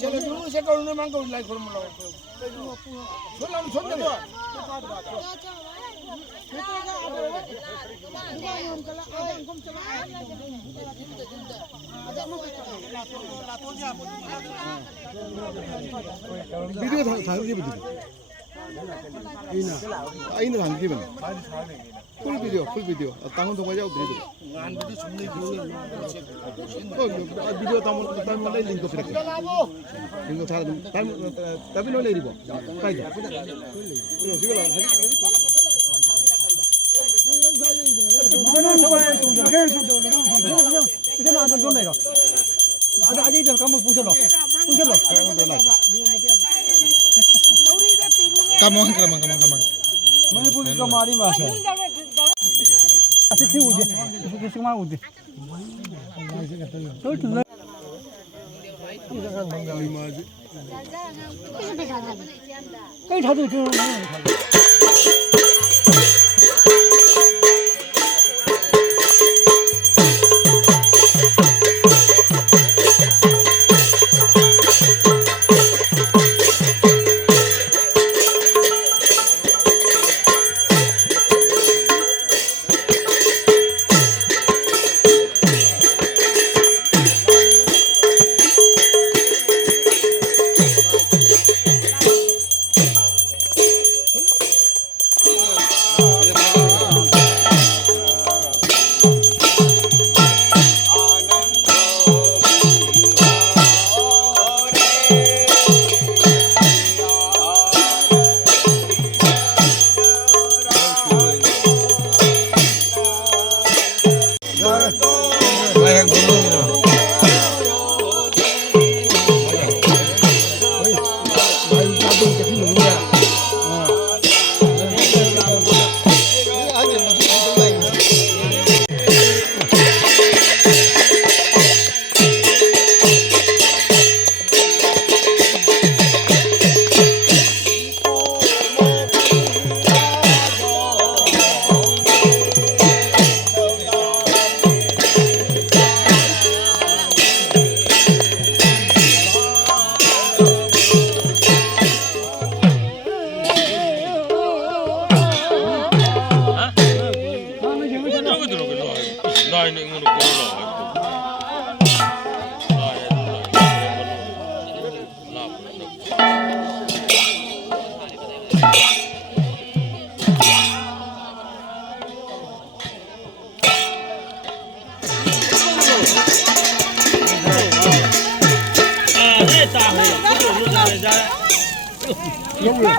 ছেলে দু সে কারণে মাং কই লাই করম লাও শুনলাম শুনতে তো ভিডিও থাক দিবে 이나 안 기면 풀 비디오 당은 더 가져 드리고 গান বিধি শুনলে 비디오 담을 담을 내 링크 프레크 링크 다 담이 놀래 이거 파이자 지금 কামন मणिपुर का मारी भाषा है अच्छा ठीक हो गया किसी मार होती तो बंगाली मार कई ठाते क्यों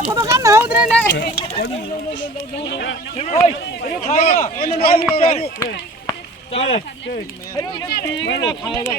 Kau kan mau drene. Oi, ini खाएगा. चल. अरे ये खाएगा.